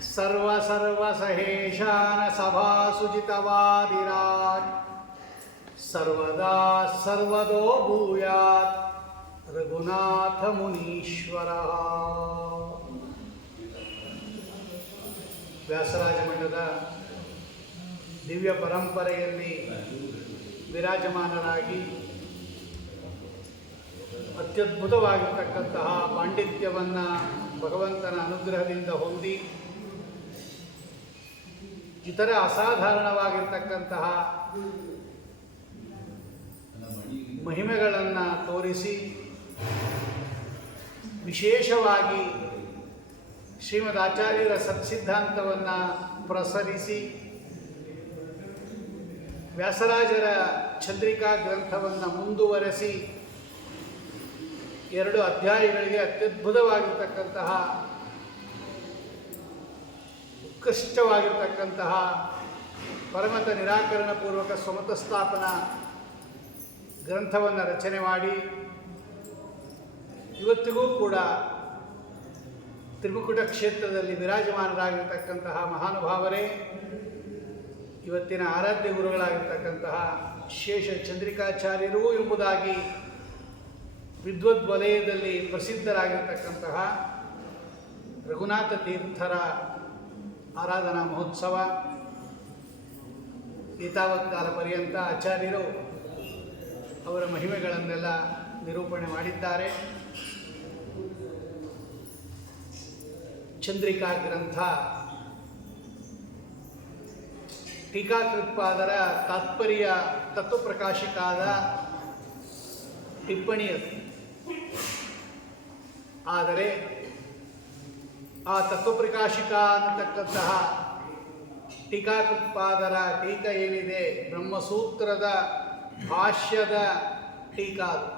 ಸರ್ವ ಸರ್ವ ಸಹೇಶಾನ ಸಭಾಸುಜಿತವಾದಿರಾಟ್ ಸರ್ವದಾ ಸರ್ವದೋ ಭೂಯಾತ್. ರಘುನಾಥ ಮುನೀಶ್ವರ. ವ್ಯಾಸರಾಜ ಮಠದ ದಿವ್ಯ ಪರಂಪರೆಯಲ್ಲಿ ವಿರಾಜಮಾನರಾಗಿ ಅತ್ಯದ್ಭುತವಾಗಿರ್ತಕ್ಕಂತಹ ಪಾಂಡಿತ್ಯವನ್ನು ಭಗವಂತನ ಅನುಗ್ರಹದಿಂದ ಹೊಂದಿ ಇತರ ಅಸಾಧಾರಣವಾಗಿರ್ತಕ್ಕಂತಹ ಮಹಿಮೆಗಳನ್ನು ತೋರಿಸಿ ವಿಶೇಷವಾಗಿ ಶ್ರೀಮದ್ ಆಚಾರ್ಯರ ಸತ್ಸಿದ್ಧಾಂತವನ್ನು ಪ್ರಸರಿಸಿ ವ್ಯಾಸರಾಜರ ಚಂದ್ರಿಕಾ ಗ್ರಂಥವನ್ನು ಮುಂದುವರೆಸಿ ಎರಡು ಅಧ್ಯಾಯಗಳಿಗೆ ಅತ್ಯದ್ಭುತವಾಗಿರ್ತಕ್ಕಂತಹ ಉತ್ಕೃಷ್ಟವಾಗಿರ್ತಕ್ಕಂತಹ ಪರಮತ ನಿರಾಕರಣ ಪೂರ್ವಕ ಸ್ವಮತ ಸ್ಥಾಪನಾ ಗ್ರಂಥವನ್ನು ರಚನೆ ಮಾಡಿ ಇವತ್ತಿಗೂ ಕೂಡ ತ್ರಿಮುಕುಟ ಕ್ಷೇತ್ರದಲ್ಲಿ ವಿರಾಜಮಾನರಾಗಿರ್ತಕ್ಕಂತಹ ಮಹಾನುಭಾವರೇ, ಇವತ್ತಿನ ಆರಾಧ್ಯ ಗುರುಗಳಾಗಿರ್ತಕ್ಕಂತಹ ಶೇಷ ಚಂದ್ರಿಕಾಚಾರ್ಯರು ಎಂಬುದಾಗಿ ವಿದ್ವದ್ ವಲಯದಲ್ಲಿ ಪ್ರಸಿದ್ಧರಾಗಿರ್ತಕ್ಕಂತಹ ರಘುನಾಥ ತೀರ್ಥರ ಆರಾಧನಾ ಮಹೋತ್ಸವ ಏತಾವತ್ ಕಾಲ ಪರ್ಯಂತ ಆಚಾರ್ಯರು ಅವರ ಮಹಿಮೆಗಳನ್ನೆಲ್ಲ ನಿರೂಪಣೆ ಮಾಡಿದ್ದಾರೆ. ಚಂದ್ರಿಕಾ ಗ್ರಂಥ ಟೀಕಾಕೃತ್ಪಾದರ ತಾತ್ಪರ್ಯ ತತ್ವಪ್ರಕಾಶಕಾದ ಟಿಪ್ಪಣಿ ಅದು ಆದರೆ ಆ ತತ್ವಪ್ರಕಾಶಿಕ ಅನ್ನತಕ್ಕಂತಹ ಟೀಕಾಕೃತ್ಪಾದರ ಟೀಕಾ ಏನಿದೆ? ಬ್ರಹ್ಮಸೂತ್ರದ ಭಾಷ್ಯದ ಟೀಕಾ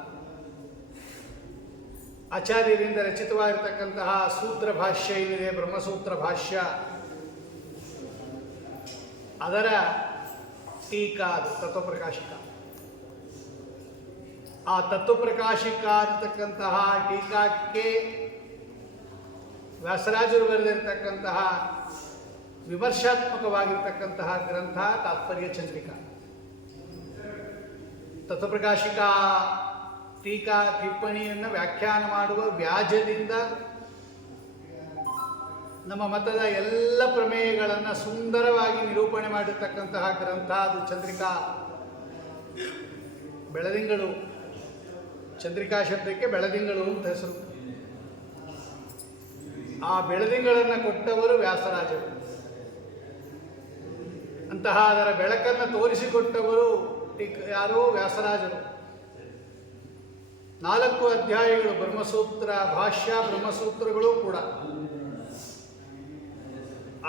ಆಚಾರ್ಯರಿಂದ ರಚಿತವಾಗಿರ್ತಕ್ಕಂತಹ ಸೂತ್ರ ಭಾಷ್ಯ ಏನಿದೆ? ಬ್ರಹ್ಮಸೂತ್ರ ಭಾಷ್ಯ. ಅದರ ಟೀಕಾ ತತ್ವಪ್ರಕಾಶಿಕ. ಆ ತತ್ವಪ್ರಕಾಶಿಕ ಅಂತಕ್ಕಂತಹ ಟೀಕಾಕ್ಕೆ ವ್ಯಾಸರಾಜರು ಬರೆದಿರ್ತಕ್ಕಂತಹ ವಿಮರ್ಶಾತ್ಮಕವಾಗಿರ್ತಕ್ಕಂತಹ ಗ್ರಂಥ ತಾತ್ಪರ್ಯ ಚಂದ್ರಿಕಾ. ತತ್ವಪ್ರಕಾಶಿಕ ಟೀಕಾ ಟಿಪ್ಪಣಿಯನ್ನು ವ್ಯಾಖ್ಯಾನ ಮಾಡುವ ವ್ಯಾಜದಿಂದ ನಮ್ಮ ಮತದ ಎಲ್ಲ ಪ್ರಮೇಯಗಳನ್ನು ಸುಂದರವಾಗಿ ನಿರೂಪಣೆ ಮಾಡಿರ್ತಕ್ಕಂತಹ ಗ್ರಂಥ ಅದು ಚಂದ್ರಿಕಾ. ಬೆಳದಿಂಗಳು. ಚಂದ್ರಿಕಾ ಶಬ್ದಕ್ಕೆ ಬೆಳದಿಂಗಳು ಅಂತ ಹೆಸರು. ಆ ಬೆಳದಿಂಗಳನ್ನು ಕೊಟ್ಟವರು ವ್ಯಾಸರಾಜರು. ಅಂತಹ ಅದರ ಬೆಳಕನ್ನು ತೋರಿಸಿಕೊಟ್ಟವರು ಯಾರೋ? ವ್ಯಾಸರಾಜರು. ನಾಲ್ಕು ಅಧ್ಯಾಯಗಳು, ಬ್ರಹ್ಮಸೂತ್ರ, ಭಾಷ್ಯ, ಬ್ರಹ್ಮಸೂತ್ರಗಳು ಕೂಡ.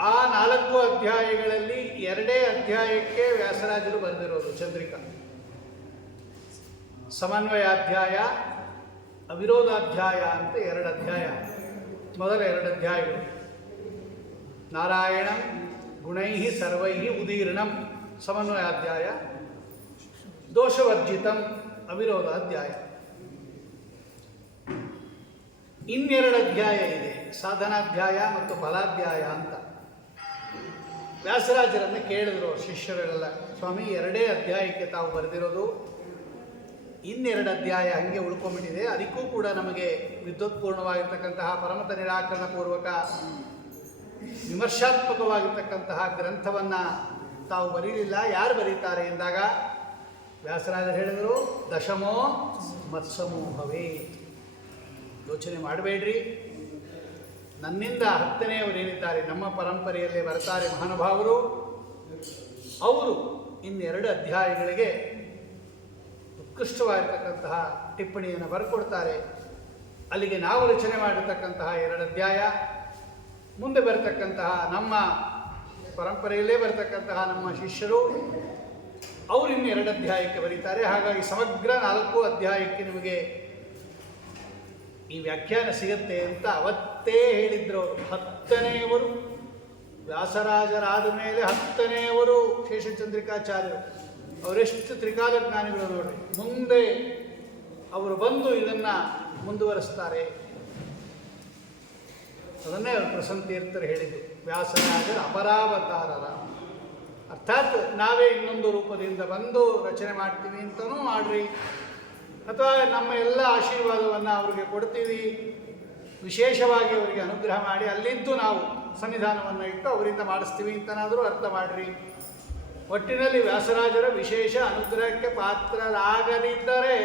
ಆ ನಾಲ್ಕು ಅಧ್ಯಾಯಗಳಲ್ಲಿ ಎರಡೇ ಅಧ್ಯಾಯಕ್ಕೆ ವ್ಯಾಸರಾಜರು ಬಂದಿರೋದು, ಚಂದ್ರಿಕಾ. ಸಮನ್ವಯಾಧ್ಯಾಯ, ಅವಿರೋಧಾಧ್ಯಾಯ ಅಂತ ಎರಡು ಅಧ್ಯಾಯ ಮೊದಲ ಎರಡು ಅಧ್ಯಾಯಗಳು. ನಾರಾಯಣ ಗುಣೈ ಸರ್ವೈ ಉದೀರ್ಣಂ ಸಮನ್ವಯಾಧ್ಯಾಯ ದೋಷವರ್ಜಿತಂ ಅವಿರೋಧಾಧ್ಯಾಯ ಇನ್ನೆರಡು ಅಧ್ಯಾಯ ಇದೆ. ಸಾಧನಾಧ್ಯಾಯ ಮತ್ತು ಫಲಾಧ್ಯಾಯ ಅಂತ. ವ್ಯಾಸರಾಜರನ್ನು ಕೇಳಿದ್ರು ಶಿಷ್ಯರೆಲ್ಲ, ಸ್ವಾಮಿ, ಎರಡೇ ಅಧ್ಯಾಯಕ್ಕೆ ತಾವು ಬರೆದಿರೋದು ಇನ್ನೆರಡು ಅಧ್ಯಾಯ ಹಂಗೆ ಉಳ್ಕೊಂಡ್ಬಿಟ್ಟಿದೆ. ಅದಕ್ಕೂ ಕೂಡ ನಮಗೆ ವಿದ್ವತ್ಪೂರ್ಣವಾಗಿರ್ತಕ್ಕಂತಹ ಪರಮತ ನಿರಾಕರಣ ಪೂರ್ವಕ ವಿಮರ್ಶಾತ್ಮಕವಾಗಿರ್ತಕ್ಕಂತಹ ಗ್ರಂಥವನ್ನು ತಾವು ಬರೀಲಿಲ್ಲ. ಯಾರು ಬರೀತಾರೆ ಎಂದಾಗ ವ್ಯಾಸರಾಜರು ಹೇಳಿದರು, ದಶಮೋ ಮತ್ಸಮೋಹವೇ ಯೋಚನೆ ಮಾಡಬೇಡ್ರಿ. ನನ್ನಿಂದ ಹತ್ತನೆಯವರೇನಿದ್ದಾರೆ ನಮ್ಮ ಪರಂಪರೆಯಲ್ಲೇ ಬರ್ತಾರೆ ಮಹಾನುಭಾವರು. ಅವರು ಇನ್ನೆರಡು ಅಧ್ಯಾಯಗಳಿಗೆ ಉತ್ಕೃಷ್ಟವಾಗಿರ್ತಕ್ಕಂತಹ ಟಿಪ್ಪಣಿಯನ್ನು ಬರ್ಕೊಡ್ತಾರೆ. ಅಲ್ಲಿಗೆ ನಾವು ರಚನೆ ಮಾಡಿರ್ತಕ್ಕಂತಹ ಎರಡು ಅಧ್ಯಾಯ, ಮುಂದೆ ಬರತಕ್ಕಂತಹ ನಮ್ಮ ಪರಂಪರೆಯಲ್ಲೇ ಬರತಕ್ಕಂತಹ ನಮ್ಮ ಶಿಷ್ಯರು, ಅವರು ಎರಡು ಅಧ್ಯಾಯಕ್ಕೆ ಬರೀತಾರೆ. ಹಾಗಾಗಿ ಸಮಗ್ರ ನಾಲ್ಕು ಅಧ್ಯಾಯಕ್ಕೆ ನಿಮಗೆ ಈ ವ್ಯಾಖ್ಯಾನ ಸಿಗುತ್ತೆ ಅಂತ ಅವತ್ತೇ ಹೇಳಿದ್ರು. ಹತ್ತನೆಯವರು, ವ್ಯಾಸರಾಜರಾದ ಮೇಲೆ ಹತ್ತನೆಯವರು ಶೇಷಚಂದ್ರಿಕಾಚಾರ್ಯರು. ಅವರೆಷ್ಟು ತ್ರಿಕಾಲ ಜ್ಞಾನಿಗಳು ನೋಡಿ. ಮುಂದೆ ಅವರು ಬಂದು ಇದನ್ನು ಮುಂದುವರೆಸ್ತಾರೆ. ಅದನ್ನೇ ಪ್ರಸನ್ನ ತೀರ್ಥರು ಹೇಳಿದ್ದು. ವ್ಯಾಸರಾಜರ ಅಪರಾವತಾರರ. ಅರ್ಥಾತ್ ನಾವೇ ಇನ್ನೊಂದು ರೂಪದಿಂದ ಬಂದು ರಚನೆ ಮಾಡ್ತೀವಿ ಅಂತಲೂ ಮಾಡ್ರಿ. ಅಥವಾ ನಮ್ಮ ಎಲ್ಲ ಆಶೀರ್ವಾದವನ್ನು ಅವರಿಗೆ ಕೊಡ್ತೀವಿ. ವಿಶೇಷವಾಗಿ ಅವರಿಗೆ ಅನುಗ್ರಹ ಮಾಡಿ ಅಲ್ಲಿದ್ದು ನಾವು ಸನ್ನಿಧಾನವನ್ನು ಇಟ್ಟು ಅವರಿಂದ ಮಾಡಿಸ್ತೀವಿ ಅಂತನಾದರೂ ಅರ್ಥ ಮಾಡ್ರಿ. ಒಟ್ಟಿನಲ್ಲಿ ವ್ಯಾಸರಾಜರ ವಿಶೇಷ ಅನುಗ್ರಹಕ್ಕೆ ಪಾತ್ರರಾಗದಿದ್ದರೆ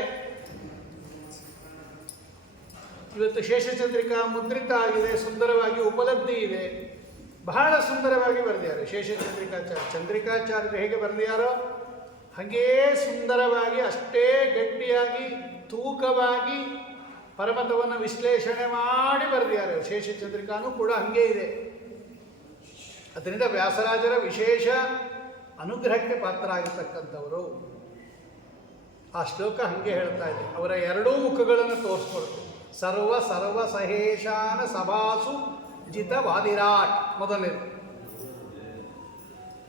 ಇವತ್ತು ಶೇಷಚಂದ್ರಿಕಾ ಮುದ್ರಿತ ಆಗಿದೆ, ಸುಂದರವಾಗಿ ಉಪಲಬ್ಧಿ ಇದೆ. ಬಹಳ ಸುಂದರವಾಗಿ ಬರೆದಿದ್ದಾರೆ ಶೇಷಚಂದ್ರಿಕಾಚಾರ್ಯ ಚಂದ್ರಿಕಾಚಾರ್ಯರು ಹೇಗೆ ಬರೆದಿದ್ದಾರೋ ಹಾಗೇ ಸುಂದರವಾಗಿ, ಅಷ್ಟೇ ಗಟ್ಟಿಯಾಗಿ, ತೂಕವಾಗಿ ಪರಮತವನ್ನು ವಿಶ್ಲೇಷಣೆ ಮಾಡಿ ಬರೆದಿದ್ದಾರೆ. ಶೇಷಚಂದ್ರಿಕಾನೂ ಕೂಡ ಹಾಗೇ ಇದೆ. ಅದರಿಂದ ವ್ಯಾಸರಾಜರ ವಿಶೇಷ ಅನುಗ್ರಹಕ್ಕೆ ಪಾತ್ರ ಆಗಿರ್ತಕ್ಕಂಥವರು ಆ ಶ್ಲೋಕ ಹಾಗೆ ಹೇಳ್ತಾ ಇದೆ. ಅವರ ಎರಡೂ ಮುಖಗಳನ್ನು ತೋರಿಸ್ಕೊಡ್ತು ಸರ್ವ ಸರ್ವ ಸಹೇಶಾನ ಸಭಾಸು ಜಿತ ವಾದಿರಾಟ್ ಮೊದಲನೇದು.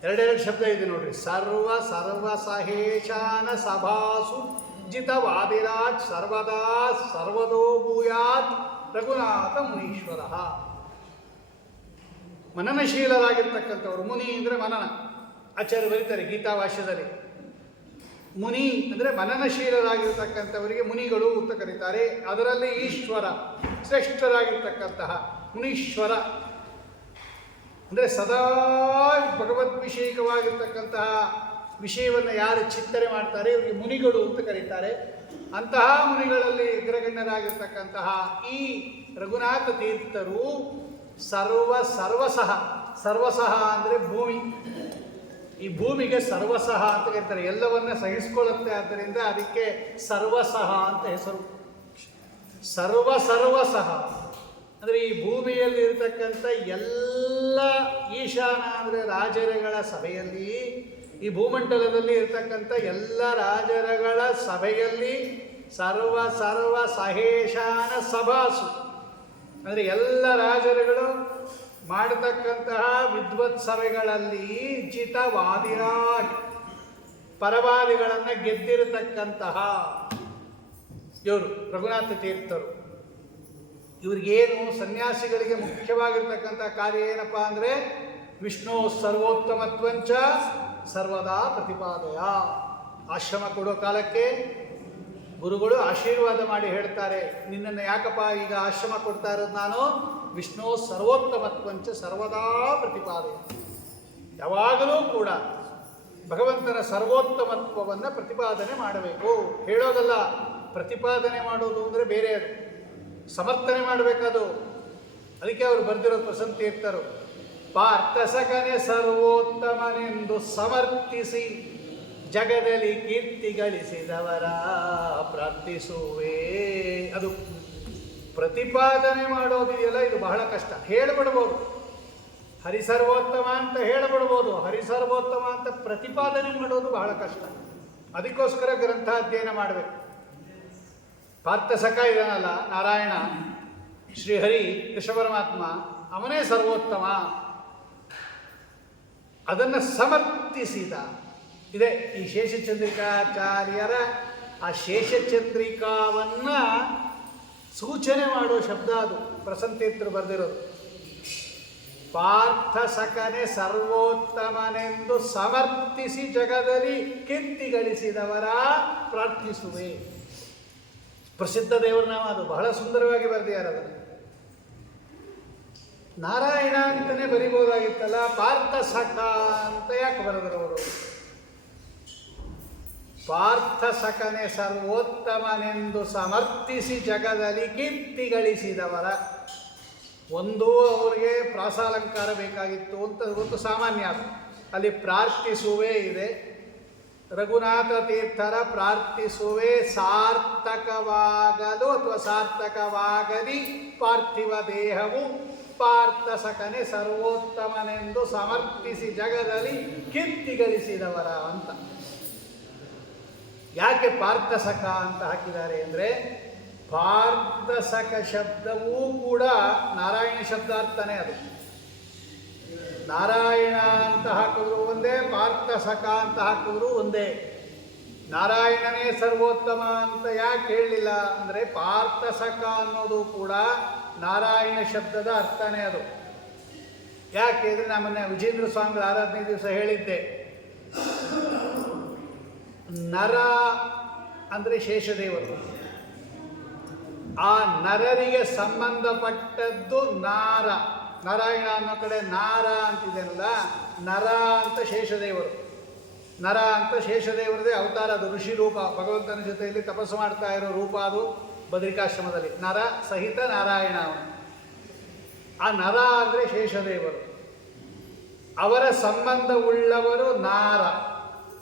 ಎರಡೆರಡು ಶಬ್ದ ಇದೆ ನೋಡ್ರಿ. ಸರ್ವ ಸರ್ವ ಸಹೇಶಾನ ಸಭಾಸು ಜಿತ ವಾದಿರಾಟ್ ಸರ್ವದಾ ಸರ್ವದೋ ಭೂಯಾತ್ ರಘುನಾಥ ಮುನೀಶ್ವರ. ಮನನಶೀಲರಾಗಿರ್ತಕ್ಕಂಥವ್ರು ಮುನಿ ಅಂದರೆ ಮನನ. ಆಚಾರ್ಯ ಬರೀತಾರೆ ಗೀತಾಭಾಷ್ಯದಲ್ಲಿ. ಮುನಿ ಅಂದರೆ ಮನನಶೀಲರಾಗಿರ್ತಕ್ಕಂಥವರಿಗೆ ಮುನಿಗಳು ಅಂತ ಕರೀತಾರೆ. ಅದರಲ್ಲಿ ಈಶ್ವರ, ಶ್ರೇಷ್ಠರಾಗಿರ್ತಕ್ಕಂತಹ ಮುನೀಶ್ವರ. ಅಂದರೆ ಸದಾ ಭಗವದ್ ವಿಷಯಕವಾಗಿರ್ತಕ್ಕಂತಹ ವಿಷಯವನ್ನು ಯಾರು ಚಿಂತನೆ ಮಾಡ್ತಾರೆ, ಇವರಿಗೆ ಮುನಿಗಳು ಅಂತ ಕರೀತಾರೆ. ಅಂತಹ ಮುನಿಗಳಲ್ಲಿ ಅಗ್ರಗಣ್ಯರಾಗಿರ್ತಕ್ಕಂತಹ ಈ ರಘುನಾಥ ತೀರ್ಥರು ಸರ್ವ ಸರ್ವಸಹ ಸರ್ವಸಹ ಅಂದರೆ ಭೂಮಿ. ಈ ಭೂಮಿಗೆ ಸರ್ವಸಹ ಅಂತ ಹೇಳ್ತಾರೆ. ಎಲ್ಲವನ್ನ ಸಹಿಸ್ಕೊಳ್ಳುತ್ತೆ ಆದ್ದರಿಂದ ಅದಕ್ಕೆ ಸರ್ವಸಹ ಅಂತ ಹೆಸರು. ಸರ್ವ ಸರ್ವಸಹ. ಅಂದರೆ ಈ ಭೂಮಿಯಲ್ಲಿ ಇರತಕ್ಕಂಥ ಎಲ್ಲ ಈಶಾನ ಅಂದರೆ ರಾಜರುಗಳ ಸಭೆಯಲ್ಲಿ, ಈ ಭೂಮಂಡಲದಲ್ಲಿ ಇರತಕ್ಕಂಥ ಎಲ್ಲ ರಾಜರುಗಳ ಸಭೆಯಲ್ಲಿ ಸರ್ವ ಸರ್ವ ಸಹೇಶಾನ ಸಭಾಸು. ಅಂದರೆ ಎಲ್ಲ ರಾಜರುಗಳು ಮಾಡತಕ್ಕಂತಹ ವಿದ್ವತ್ ಸಭೆಗಳಲ್ಲಿ ಜಿತವಾದಿರಾಟ್ ಪರವಾದಿಗಳನ್ನು ಗೆದ್ದಿರತಕ್ಕಂತಹ ಇವರು ರಘುನಾಥ ತೀರ್ಥರು. ಇವ್ರಿಗೇನು ಸನ್ಯಾಸಿಗಳಿಗೆ ಮುಖ್ಯವಾಗಿರ್ತಕ್ಕಂಥ ಕಾರ್ಯ ಏನಪ್ಪ ಅಂದರೆ ವಿಷ್ಣು ಸರ್ವೋತ್ತಮತ್ವಂಚ ಸರ್ವದಾ ಪ್ರತಿಪಾದಯ. ಆಶ್ರಮ ಕೊಡೋ ಕಾಲಕ್ಕೆ ಗುರುಗಳು ಆಶೀರ್ವಾದ ಮಾಡಿ ಹೇಳ್ತಾರೆ, ನಿನ್ನನ್ನು ಯಾಕಪ್ಪ ಈಗ ಆಶ್ರಮ ಕೊಡ್ತಾ ಇರೋದು ನಾನು? ವಿಷ್ಣು ಸರ್ವೋತ್ತಮತ್ವಂಚ ಸರ್ವದಾ ಪ್ರತಿಪಾದನೆ ಯಾವಾಗಲೂ ಕೂಡ ಭಗವಂತನ ಸರ್ವೋತ್ತಮತ್ವವನ್ನು ಪ್ರತಿಪಾದನೆ ಮಾಡಬೇಕು. ಹೇಳೋದಲ್ಲ, ಪ್ರತಿಪಾದನೆ ಮಾಡೋದು ಅಂದರೆ ಬೇರೆ ಅದು. ಸಮರ್ಥನೆ ಮಾಡಬೇಕದು. ಅದಕ್ಕೆ ಅವರು ಬರೆದಿರೋದು ಪ್ರಸಂತಿ ಇರ್ತಾರೆ ಪಾರ್ಥ ಸಕನೆ ಸರ್ವೋತ್ತಮನೆಂದು ಸಮರ್ಥಿಸಿ ಜಗದಲ್ಲಿ ಕೀರ್ತಿ ಗಳಿಸಿದವರ ಪ್ರಾರ್ಥಿಸುವೆ ಅದು ಪ್ರತಿಪಾದನೆ ಮಾಡೋದಿದೆಯಲ್ಲ, ಇದು ಬಹಳ ಕಷ್ಟ. ಹೇಳಿಬಿಡ್ಬೋದು. ಹರಿಸರ್ವೋತ್ತಮ ಅಂತ ಹೇಳಿಬಿಡ್ಬೋದು. ಹರಿಸರ್ವೋತ್ತಮ ಅಂತ ಪ್ರತಿಪಾದನೆ ಮಾಡೋದು ಬಹಳ ಕಷ್ಟ. ಅದಕ್ಕೋಸ್ಕರ ಗ್ರಂಥ ಅಧ್ಯಯನ ಮಾಡಬೇಕು ಪಾರ್ಥಸಖ ಇದನಲ್ಲ, ನಾರಾಯಣ, ಶ್ರೀಹರಿ ಕೃಷ್ಣ ಪರಮಾತ್ಮ ಅವನೇ ಸರ್ವೋತ್ತಮ. ಅದನ್ನು ಸಮರ್ಥಿಸಿದ. ಇದೆ, ಈ ಶೇಷಚಂದ್ರಿಕಾಚಾರ್ಯರ ಆ ಶೇಷಚಂದ್ರಿಕಾವನ್ನ ಸೂಚನೆ ಮಾಡೋ ಶಬ್ದ ಅದು ಪ್ರಸಂತೀರ್ಥರು ಬರೆದಿರೋದು. ಪಾರ್ಥ ಸಕನೆ ಸರ್ವೋತ್ತಮನೆಂದು ಸಮರ್ಥಿಸಿ ಜಗದಲ್ಲಿ ಕೀರ್ತಿ ಗಳಿಸಿದವರ ಪ್ರಾರ್ಥಿಸುವೆ. ಪ್ರಸಿದ್ಧ ದೇವರ ನಾಮ ಅದು, ಬಹಳ ಸುಂದರವಾಗಿ ಬರೆದಿದ್ದಾರೆ ಅದನ್ನು. ನಾರಾಯಣ ಅಂತಲೇ ಬರಿಬೋದಾಗಿತ್ತಲ್ಲ, ಪಾರ್ಥ ಸಖ ಅಂತ ಯಾಕೆ ಬರೆದರು ಅವರು ಪಾರ್ಥ ಸಕನೆ ಸರ್ವೋತ್ತಮನೆಂದು ಸಮರ್ಥಿಸಿ ಜಗದಲ್ಲಿ ಕೀರ್ತಿ ಗಳಿಸಿದವರ. ಒಂದು ಅವರಿಗೆ ಪ್ರಾಸಾಲಂಕಾರ ಬೇಕಾಗಿತ್ತು ಅಂತ ಒಂದು ಸಾಮಾನ್ಯ ಅಲ್ಲಿ ಪ್ರಾರ್ಥಿಸುವೆ ಇದೆ. ರಘುನಾಥ ತೀರ್ಥರ ಪ್ರಾರ್ಥಿಸುವೆ ಸಾರ್ಥಕವಾಗಲು ಅಥವಾ ಸಾರ್ಥಕವಾಗಲಿ ಪಾರ್ಥಿವ ದೇಹವು. ಪಾರ್ಥ ಸಕನೆ ಸರ್ವೋತ್ತಮನೆಂದು ಸಮರ್ಥಿಸಿ ಜಗದಲ್ಲಿ ಕೀರ್ತಿ ಗಳಿಸಿದವರ ಅಂತ. ಯಾಕೆ ಪಾರ್ಥಸಕ ಅಂತ ಹಾಕಿದ್ದಾರೆ ಅಂದರೆ ಪಾರ್ಥಸಕ ಶಬ್ದವೂ ಕೂಡ ನಾರಾಯಣ ಶಬ್ದಾರ್ಥನೇ ಅದು. ನಾರಾಯಣ ಅಂತ ಹಾಕಿದ್ರು ಒಂದೇ, ಪಾರ್ಥಸಕ ಅಂತ ಹಾಕಿದ್ರು ಒಂದೇ. ನಾರಾಯಣನೇ ಸರ್ವೋತ್ತಮ ಅಂತ ಯಾಕೆ ಹೇಳಲಿಲ್ಲ ಅಂದರೆ ಪಾರ್ಥಸಕ ಅನ್ನೋದು ಕೂಡ ನಾರಾಯಣ ಶಬ್ದದ ಅರ್ಥನೇ ಅದು. ಯಾಕೆ? ಅಂದರೆ ನಮ್ಮನ್ನ ವಿಜೇಂದ್ರ ಸ್ವಾಮಿಗಳ ಆರಾಧನೆ ದಿವಸ ಹೇಳಿದ್ದೆ. ನರ ಅಂದರೆ ಶೇಷದೇವರು. ಆ ನರರಿಗೆ ಸಂಬಂಧಪಟ್ಟದ್ದು ನಾರ. ನಾರಾಯಣ ಅನ್ನೋ ಕಡೆ ನಾರ ಅಂತಿದೆಯಲ್ಲ ನರ ಅಂತ ಶೇಷದೇವರು. ನರ ಅಂತ ಶೇಷದೇವರದೇ ಅವತಾರ, ಅದು ಋಷಿ ರೂಪ. ಭಗವಂತನ ಜೊತೆಯಲ್ಲಿ ತಪಸ್ಸು ಮಾಡ್ತಾ ಇರೋ ರೂಪ ಅದು ಬದ್ರಿಕಾಶ್ರಮದಲ್ಲಿ. ನರ ಸಹಿತ ನಾರಾಯಣ ಆ ನರ ಅಂದರೆ ಶೇಷದೇವರು. ಅವರ ಸಂಬಂಧವುಳ್ಳವರು ನಾರ.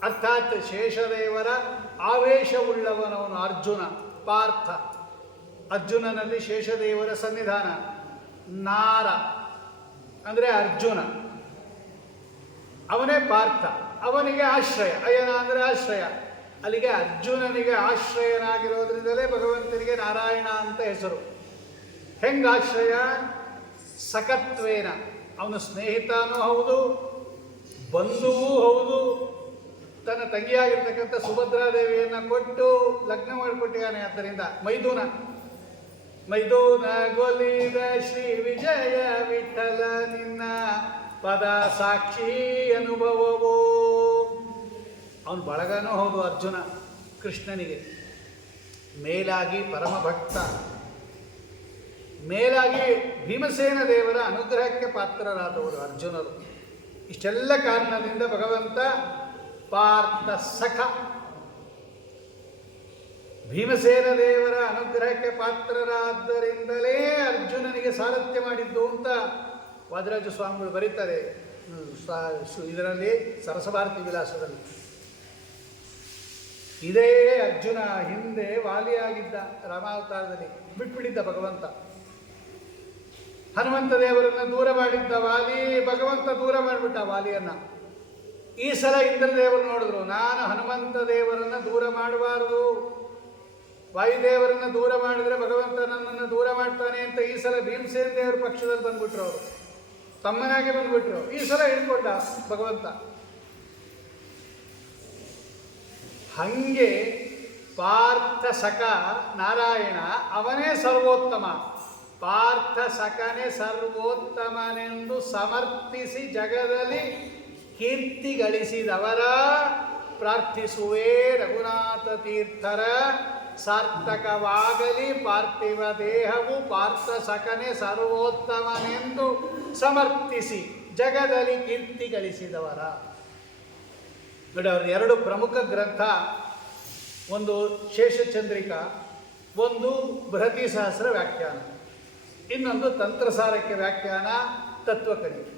ಅರ್ಥಾತ್ ಶೇಷದೇವರ ಆವೇಶವುಳ್ಳವನವನು ಅರ್ಜುನ, ಪಾರ್ಥ. ಅರ್ಜುನನಲ್ಲಿ ಶೇಷದೇವರ ಸನ್ನಿಧಾನ. ನಾರ, ಅಂದರೆ ಅರ್ಜುನ. ಅವನೇ ಪಾರ್ಥ, ಅವನಿಗೆ ಆಶ್ರಯ, ಅಯ್ಯನ ಅಂದರೆ ಆಶ್ರಯ. ಅಲ್ಲಿಗೆ ಅರ್ಜುನನಿಗೆ ಆಶ್ರಯನಾಗಿರೋದ್ರಿಂದಲೇ ಭಗವಂತನಿಗೆ ನಾರಾಯಣ ಅಂತ ಹೆಸರು. ಹೆಂಗೆ ಆಶ್ರಯ ಸಕತ್ವೇನ. ಅವನು ಸ್ನೇಹಿತನೂ ಹೌದು, ಬಂಧುವೂ ಹೌದು ತನ್ನ ತಂಗಿಯಾಗಿರ್ತಕ್ಕಂಥ ಸುಭದ್ರಾದೇವಿಯನ್ನು ಕೊಟ್ಟು ಲಗ್ನ ಮಾಡಿಕೊಟ್ಟಿದ್ದಾನೆ. ಆದ್ದರಿಂದ ಮೈದೂನ ಮೈದೂನ ಗೊಲಿದ ಶ್ರೀ ವಿಜಯ ವಿಠಲ ನಿನ್ನ ಪದ ಸಾಕ್ಷಿ ಅನುಭವವೋ. ಅವನು ಬಳಗನೂ ಹೌದು ಅರ್ಜುನ, ಕೃಷ್ಣನಿಗೆ. ಮೇಲಾಗಿ ಪರಮ ಭಕ್ತ ಮೇಲಾಗಿ ಭೀಮಸೇನ ದೇವರ ಅನುಗ್ರಹಕ್ಕೆ ಪಾತ್ರರಾದವರು ಅರ್ಜುನರು. ಇಷ್ಟೆಲ್ಲ ಕಾರಣದಿಂದ ಭಗವಂತ ಪಾರ್ಥ ಸಖ. ಭೀಮಸೇನ ದೇವರ ಅನುಗ್ರಹಕ್ಕೆ ಪಾತ್ರರಾದ್ದರಿಂದಲೇ ಅರ್ಜುನನಿಗೆ ಸಾರಥ್ಯ ಮಾಡಿದ್ದು ಅಂತ ವಾದರಾಜ ಸ್ವಾಮಿಗಳು ಬರೀತಾರೆ. ಇದರಲ್ಲಿ ಸರಸಭಾರತಿ ವಿಲಾಸದಲ್ಲಿ. ಇದೇ ಅರ್ಜುನ ಹಿಂದೆ ವಾಲಿಯಾಗಿದ್ದ ರಾಮಾವತಾರದಲ್ಲಿ, ಬಿಟ್ಬಿಟ್ಟಿದ್ದ ಭಗವಂತ. ಹನುಮಂತ ದೇವರನ್ನು ದೂರ ಮಾಡಿದ್ದ ವಾಲಿ ಭಗವಂತ ದೂರ ಮಾಡಿಬಿಟ್ಟ ವಾಲಿಯನ್ನ. ಈ ಸಲ ಇಂದ್ರದೇವರು ನೋಡಿದ್ರು, ನಾನು ಹನುಮಂತ ದೇವರನ್ನ ದೂರ ಮಾಡಬಾರದು. ವಾಯುದೇವರನ್ನ ದೂರ ಮಾಡಿದರೆ ಭಗವಂತ ನನ್ನನ್ನು ದೂರ ಮಾಡ್ತಾನೆ ಅಂತ ಈ ಸಲ ಭೀಮಸೇನ ದೇವರ ಪಕ್ಷದಲ್ಲಿ ಬಂದ್ಬಿಟ್ರು ಅವರು. ತಮ್ಮನಾಗೆ ಬಂದ್ಬಿಟ್ರು. ಈ ಸಲ ಹಿಡ್ಕೊಂಡ ಭಗವಂತ. ಹಂಗೆ ಪಾರ್ಥ ಸಖ ನಾರಾಯಣ, ಅವನೇ ಸರ್ವೋತ್ತಮ. ಪಾರ್ಥ ಸಖನೇ ಸರ್ವೋತ್ತಮನೆಂದು ಸಮರ್ಥಿಸಿ ಜಗದಲ್ಲಿ ಕೀರ್ತಿ ಗಳಿಸಿದವರ ಪ್ರಾರ್ಥಿಸುವೆ ರಘುನಾಥ ತೀರ್ಥರ ಸಾರ್ಥಕವಾಗಲಿ ಪಾರ್ಥಿವ ದೇಹವು ಪಾರ್ಥ ಸಕನೆ ಸರ್ವೋತ್ತಮನೆಂದು ಸಮರ್ಥಿಸಿ ಜಗದಲ್ಲಿ ಕೀರ್ತಿ ಗಳಿಸಿದವರ ನೋಡಿ, ಅವರ ಎರಡು ಪ್ರಮುಖ ಗ್ರಂಥ, ಒಂದು ಶೇಷಚಂದ್ರಿಕಾ, ಒಂದು ಬೃಹತಿ ಸಹಸ್ರ ವ್ಯಾಖ್ಯಾನ. ಇನ್ನೊಂದು ತಂತ್ರಸಾರಕ್ಕೆ ವ್ಯಾಖ್ಯಾನ ತತ್ವಕಣಿ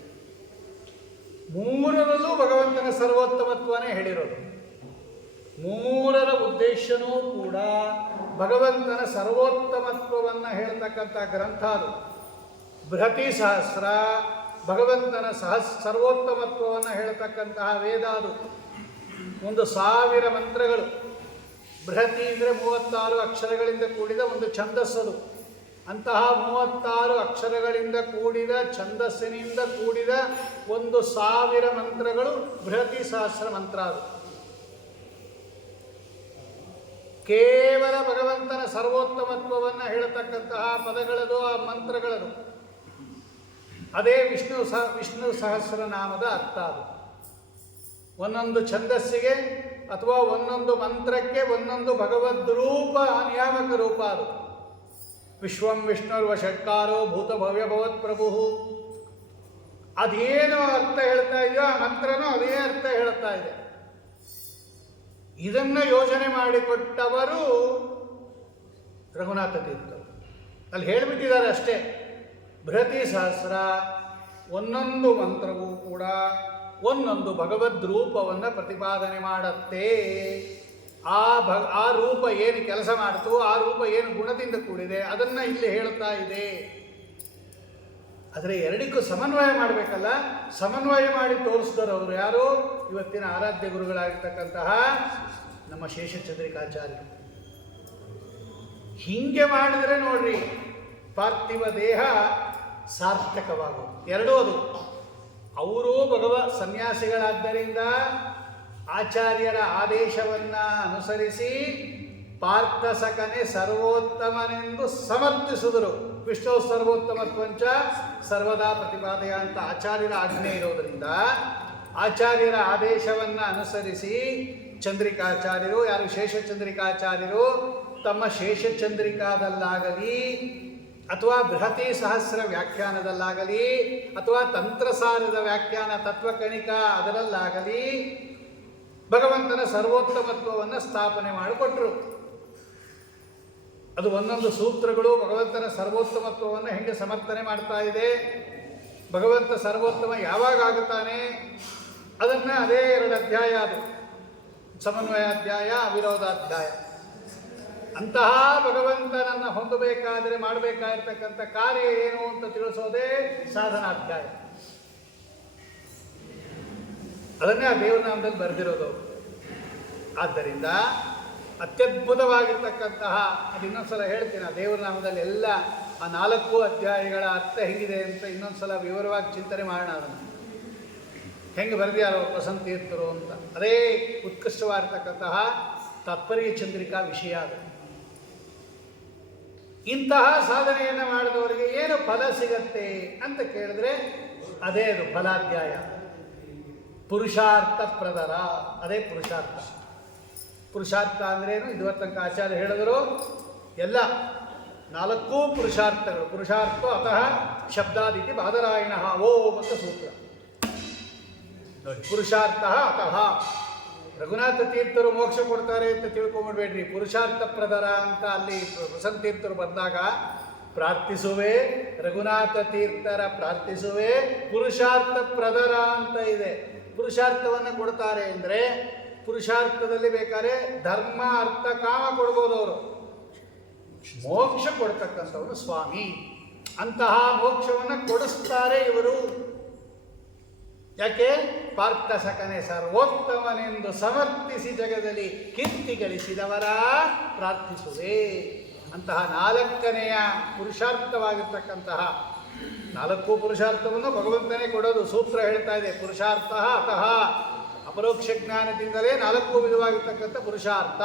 ಮೂರರಲ್ಲೂ ಭಗವಂತನ ಸರ್ವೋತ್ತಮತ್ವನೇ ಹೇಳಿರೋದು. ಮೂರರ ಉದ್ದೇಶನೂ ಕೂಡ ಭಗವಂತನ ಸರ್ವೋತ್ತಮತ್ವವನ್ನು ಹೇಳ್ತಕ್ಕಂಥ ಗ್ರಂಥ ಅದು. ಬೃಹತಿ ಸಹಸ್ರ, ಭಗವಂತನ ಸಹಸ್, ಸರ್ವೋತ್ತಮತ್ವವನ್ನು ಹೇಳ್ತಕ್ಕಂತಹ ವೇದ ಅದು. ಒಂದು ಸಾವಿರ ಮಂತ್ರಗಳು. ಬೃಹತಿ ಅಂದರೆ ಮೂವತ್ತಾರು ಅಕ್ಷರಗಳಿಂದ ಕೂಡಿದ ಒಂದು ಛಂದಸ್ಸದು ಅಂತಹ ಮೂವತ್ತಾರು ಅಕ್ಷರಗಳಿಂದ ಕೂಡಿದ, ಛಂದಸ್ಸಿನಿಂದ ಕೂಡಿದ ಒಂದು ಸಾವಿರ ಮಂತ್ರಗಳು ಬೃಹತಿ ಸಹಸ್ರ ಮಂತ್ರ ಅದು. ಕೇವಲ ಭಗವಂತನ ಸರ್ವೋತ್ತಮತ್ವವನ್ನು ಹೇಳತಕ್ಕಂತಹ ಪದಗಳದು, ಆ ಮಂತ್ರಗಳದು. ಅದೇ ವಿಷ್ಣು ಸಹ ವಿಷ್ಣು ಸಹಸ್ರನಾಮದ ಅರ್ಥ ಅದು. ಒಂದೊಂದು ಛಂದಸ್ಸಿಗೆ ಅಥವಾ ಒಂದೊಂದು ಮಂತ್ರಕ್ಕೆ ಒಂದೊಂದು ಭಗವದ್ ರೂಪ, ನಿಯಾಮಕ ರೂಪ ಅದು. ವಿಶ್ವಂ ವಿಷ್ಣುರ್ವ ಷಟ್ಕಾರೋ ಭೂತ ಭವ್ಯ ಭವತ್ ಪ್ರಭು ಅದೇನು ಅರ್ಥ ಹೇಳ್ತಾ ಇದೆಯೋ ಆ ಮಂತ್ರನೂ ಅದೇ ಅರ್ಥ ಹೇಳ್ತಾ ಇದೆ. ಇದನ್ನ ಯೋಜನೆ ಮಾಡಿಕೊಟ್ಟವರು ರಘುನಾಥ ತೀರ್ಥರು. ಅಲ್ಲಿ ಹೇಳಿಬಿಟ್ಟಿದ್ದಾರೆ ಅಷ್ಟೇ. ಬೃಹತಿ ಸಹಸ್ರ, ಒಂದೊಂದು ಮಂತ್ರವೂ ಕೂಡ, ಒಂದೊಂದು ಭಗವದ್ ರೂಪವನ್ನು ಪ್ರತಿಪಾದನೆ ಮಾಡುತ್ತೆ. ಆ ಭ ಆ ರೂಪ ಏನು ಕೆಲಸ ಮಾಡ್ತು, ಆ ರೂಪ ಏನು ಗುಣದಿಂದ ಕೂಡಿದೆ, ಅದನ್ನು ಇಲ್ಲಿ ಹೇಳ್ತಾ ಇದೆ. ಆದರೆ ಎರಡಕ್ಕೂ ಸಮನ್ವಯ ಮಾಡಬೇಕಲ್ಲ? ಸಮನ್ವಯ ಮಾಡಿ ತೋರಿಸಿದರು ಅವರು ಯಾರು? ಇವತ್ತಿನ ಆರಾಧ್ಯ ಗುರುಗಳಾಗಿರ್ತಕ್ಕಂತಹ ನಮ್ಮ ಶೇಷಚಂದ್ರಿಕಾಚಾರ್ಯ. ಹಿಂಗೆ ಮಾಡಿದರೆ ನೋಡ್ರಿ, ಪಾರ್ಥಿವ ದೇಹ ಸಾರ್ಥಕವಾಗುವುದು ಎರಡೂ ಅದು. ಅವರು ಭಗವ ಸನ್ಯಾಸಿಗಳಾದ್ದರಿಂದ ಆಚಾರ್ಯರ ಆದೇಶವನ್ನು ಅನುಸರಿಸಿ ಪಾರ್ಥಸಕನೆ ಸರ್ವೋತ್ತಮನೆಂದು ಸಮರ್ಥಿಸಿದರು. ವಿಷ್ಣು ಸರ್ವೋತ್ತಮತ್ವಂಚ ಸರ್ವದಾ ಪ್ರತಿಪಾದಯ ಅಂತ ಆಚಾರ್ಯರ ಆಜ್ಞೆ ಇರೋದರಿಂದ ಆಚಾರ್ಯರ ಆದೇಶವನ್ನು ಅನುಸರಿಸಿ ಚಂದ್ರಿಕಾಚಾರ್ಯರು, ಯಾರು ಶೇಷಚಂದ್ರಿಕಾಚಾರ್ಯರು ತಮ್ಮ ಶೇಷಚಂದ್ರಿಕಾದಲ್ಲಾಗಲಿ ಅಥವಾ ಬೃಹತಿ ಸಹಸ್ರ ವ್ಯಾಖ್ಯಾನದಲ್ಲಾಗಲಿ ಅಥವಾ ತಂತ್ರಸಾರದ ವ್ಯಾಖ್ಯಾನ ತತ್ವಕಣಿಕ ಅದರಲ್ಲಾಗಲಿ ಭಗವಂತನ ಸರ್ವೋತ್ತಮತ್ವವನ್ನು ಸ್ಥಾಪನೆ ಮಾಡಿಕೊಟ್ರು. ಅದು ಒಂದೊಂದು ಸೂತ್ರಗಳು ಭಗವಂತನ ಸರ್ವೋತ್ತಮತ್ವವನ್ನು ಹೆಂಗೆ ಸಮರ್ಥನೆ ಮಾಡ್ತಾ ಇದೆ, ಭಗವಂತ ಸರ್ವೋತ್ತಮ ಯಾವಾಗ ಆಗುತ್ತಾನೆ, ಅದನ್ನು ಅದೇ ಎರಡು ಅಧ್ಯಾಯ ಅದು. ಸಮನ್ವಯಾಧ್ಯಾಯ, ಅವಿರೋಧಾಧ್ಯಾಯ. ಅಂತಹ ಭಗವಂತನನ್ನು ಹೊಂದಬೇಕಾದರೆ ಮಾಡಬೇಕಾಗಿರ್ತಕ್ಕಂಥ ಕಾರ್ಯ ಏನು ಅಂತ ತಿಳಿಸೋದೇ ಸಾಧನಾಧ್ಯಾಯ. ಅದನ್ನೇ ಆ ದೇವರ ನಾಮದಲ್ಲಿ ಬರೆದಿರೋದು. ಆದ್ದರಿಂದ ಅತ್ಯದ್ಭುತವಾಗಿರ್ತಕ್ಕಂತಹ, ಅದು ಇನ್ನೊಂದ್ಸಲ ಹೇಳ್ತೀನಿ, ಆ ದೇವರ ನಾಮದಲ್ಲಿ ಎಲ್ಲ ಆ ನಾಲ್ಕು ಅಧ್ಯಾಯಗಳ ಅರ್ಥ ಹೆಂಗಿದೆ ಅಂತ ಇನ್ನೊಂದು ಸಲ ವಿವರವಾಗಿ ಚಿಂತನೆ ಮಾಡೋಣ ಅದನ್ನು. ಹೆಂಗೆ ಬರೆದ್ಯಾರೋ ವಸಂತ ಅಂತ. ಅದೇ ಉತ್ಕೃಷ್ಟವಾಗಿರ್ತಕ್ಕಂತಹ ತಾತ್ಪರ್ಯ ಚಂದ್ರಿಕಾ ವಿಷಯ ಅದು. ಇಂತಹ ಸಾಧನೆಯನ್ನು ಮಾಡಿದವರಿಗೆ ಏನು ಫಲ ಸಿಗತ್ತೆ ಅಂತ ಕೇಳಿದ್ರೆ ಅದೇ ಅದು ಫಲಾಧ್ಯಾಯ. ಪುರುಷಾರ್ಥ ಪ್ರದರ ಅದೇ ಪುರುಷಾರ್ಥ. ಪುರುಷಾರ್ಥ ಅಂದ್ರೇನು? ಇದುವರ ತನಕ ಆಚಾರ್ಯ ಹೇಳಿದರು, ಎಲ್ಲ ನಾಲ್ಕೂ ಪುರುಷಾರ್ಥಗಳು. ಪುರುಷಾರ್ಥ ಅತಃ ಶಬ್ದಾದಿತಿ ಬಾದರಾಯಣ, ಓ ಅಂತ ಸೂತ್ರ. ನೋಡಿ ಪುರುಷಾರ್ಥ ಅತಃ. ರಘುನಾಥ ತೀರ್ಥರು ಮೋಕ್ಷ ಕೊಡ್ತಾರೆ ಅಂತ ತಿಳ್ಕೊಂಬಿಡ್ಬೇಡ್ರಿ ಪುರುಷಾರ್ಥ ಪ್ರದರ ಅಂತ ಅಲ್ಲಿ ವಸಂತ ತೀರ್ಥರು ಬಂದಾಗ ಪ್ರಾರ್ಥಿಸುವೆ, ರಘುನಾಥ ತೀರ್ಥರ ಪ್ರಾರ್ಥಿಸುವೆ ಪುರುಷಾರ್ಥ ಪ್ರದರ ಅಂತ ಇದೆ. ಪುರುಷಾರ್ಥವನ್ನು ಕೊಡ್ತಾರೆ ಅಂದರೆ ಪುರುಷಾರ್ಥದಲ್ಲಿ ಬೇಕಾದ್ರೆ ಧರ್ಮ, ಅರ್ಥ, ಕಾಮ ಕೊಡ್ಬೋದು ಅವರು. ಮೋಕ್ಷ ಕೊಡ್ತಕ್ಕಂಥವನು ಸ್ವಾಮಿ. ಅಂತಹ ಮೋಕ್ಷವನ್ನು ಕೊಡಿಸ್ತಾರೆ ಇವರು. ಯಾಕೆ? ಪಾರ್ಥ ಸಕನೆ ಸರ್ವೋತ್ತಮನೆಂದು ಸಮರ್ಥಿಸಿ ಜಗದಲ್ಲಿ ಕೀರ್ತಿ ಗಳಿಸಿದವರ ಪ್ರಾರ್ಥಿಸುವೆ. ಅಂತಹ ನಾಲ್ಕನೆಯ ಪುರುಷಾರ್ಥವಾಗಿರ್ತಕ್ಕಂತಹ ನಾಲ್ಕು ಪುರುಷಾರ್ಥವನ್ನು ಭಗವಂತನೇ ಕೊಡೋದು ಸೂತ್ರ ಹೇಳ್ತಾ ಇದೆ. ಪುರುಷಾರ್ಥ ಅತಃ. ಅಪರೋಕ್ಷ ಜ್ಞಾನದಿಂದಲೇ ನಾಲ್ಕು ವಿಧವಾಗಿರ್ತಕ್ಕಂಥ ಪುರುಷಾರ್ಥ.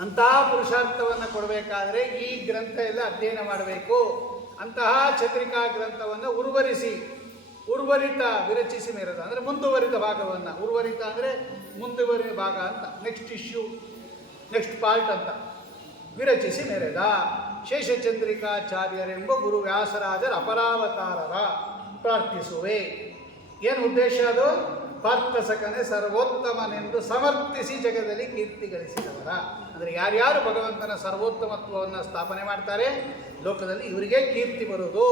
ಅಂತಹ ಪುರುಷಾರ್ಥವನ್ನು ಕೊಡಬೇಕಾದ್ರೆ ಈ ಗ್ರಂಥ ಎಲ್ಲ ಅಧ್ಯಯನ ಮಾಡಬೇಕು. ಅಂತಹ ಚಂದ್ರಿಕಾ ಗ್ರಂಥವನ್ನು ಉರ್ವರಿಸಿ, ಉರ್ವರಿತ, ವಿರಚಿಸಿ ಮೇರದ, ಅಂದರೆ ಮುಂದುವರಿದ ಭಾಗವನ್ನು. ಉರ್ವರಿತ ಅಂದರೆ ಮುಂದುವರಿದ ಭಾಗ ಅಂತ ನೆಕ್ಸ್ಟ್ ಇಶ್ಯೂ ನೆಕ್ಸ್ಟ್ ಪಾರ್ಟ್ ಅಂತ. ವಿರಚಿಸಿ ಮೆರೆದ. ಶೇಷಚಂದ್ರಿಕಾಚಾರ್ಯರೆಂಬ ಗುರು ವ್ಯಾಸರಾಜರ ಅಪರಾವತಾರರ ಪ್ರಾರ್ಥಿಸುವೆ. ಏನು ಉದ್ದೇಶ ಅದು? ಪಾರ್ಥಸಕನೇ ಸರ್ವೋತ್ತಮನೆಂದು ಸಮರ್ಥಿಸಿ ಜಗದಲ್ಲಿ ಕೀರ್ತಿ ಗಳಿಸಿದವರ. ಅಂದರೆ ಯಾರ್ಯಾರು ಭಗವಂತನ ಸರ್ವೋತ್ತಮತ್ವವನ್ನು ಸ್ಥಾಪನೆ ಮಾಡ್ತಾರೆ? ಲೋಕದಲ್ಲಿ ಇವರಿಗೆ ಕೀರ್ತಿ ಬರುವುದು.